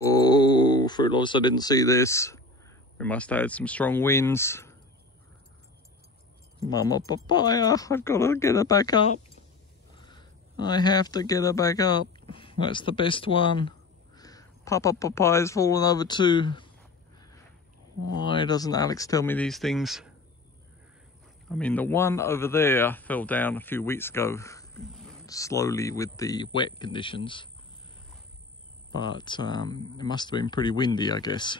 Oh, fruit loves, I didn't see this. We must have had some strong winds. Mama Papaya, I've got to get her back up. I have to get her back up. That's the best one. Papa Papaya's fallen over too. Why doesn't Alex tell me these things? I mean, the one over there fell down a few weeks ago, slowly with the wet conditions. But it must have been pretty windy, I guess.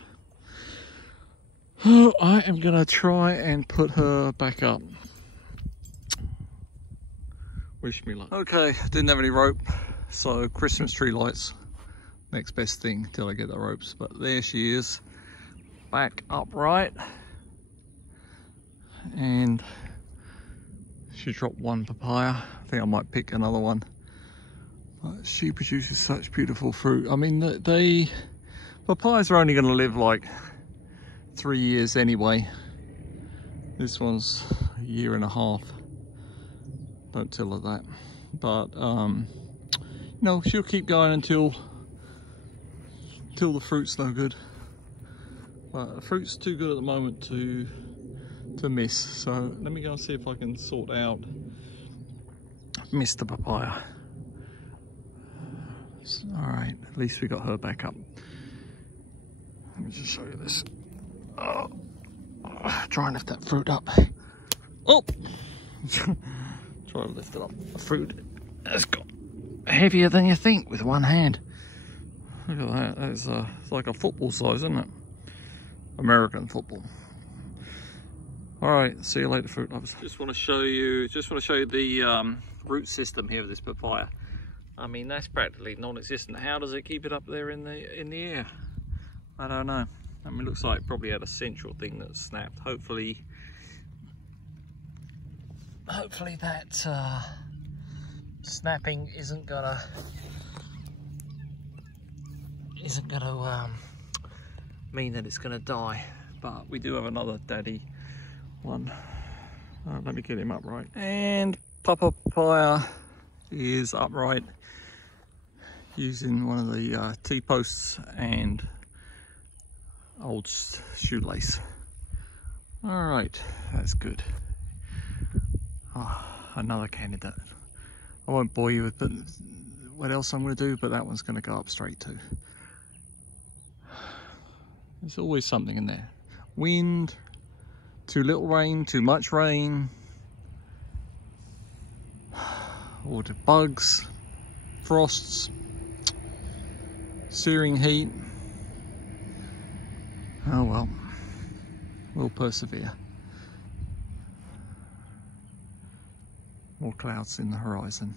Oh, I am gonna try and put her back up. Wish me luck. Okay, didn't have any rope, so Christmas tree lights, next best thing till I get the ropes. But there she is, back upright. And she dropped one papaya. I think I might pick another one. But she produces such beautiful fruit. I mean, papayas are only gonna live like 3 years anyway. This one's a year and a half. Don't tell her that. But you know, she'll keep going until the fruit's no good. But the fruit's too good at the moment to miss. So let me go and see if I can sort out Mr. Papaya. All right, at least we got her back up. Let me just show you this. Oh, try and lift that fruit up. Oh, try and lift it up. The fruit has got heavier than you think with one hand. Look at that. That's it's like a football size, isn't it? American football. All right, see you later, fruit lovers. Just want to show you the root system here of this papaya. I mean, that's practically non-existent. How does it keep it up there in the air? I don't know. I mean, it looks like it probably had a central thing that snapped. Hopefully that snapping isn't gonna mean that it's gonna die. But we do have another daddy one. Let me get him upright. And Papa Papaya is upright using one of the T-posts and old shoelace. All right, that's good. Oh, another candidate. I won't bore you with what else I'm going to do, but that one's going to go up straight too. There's always something in there. Wind, too little rain, too much rain, or the bugs, frosts, searing heat. Oh well, we'll persevere. More clouds in the horizon.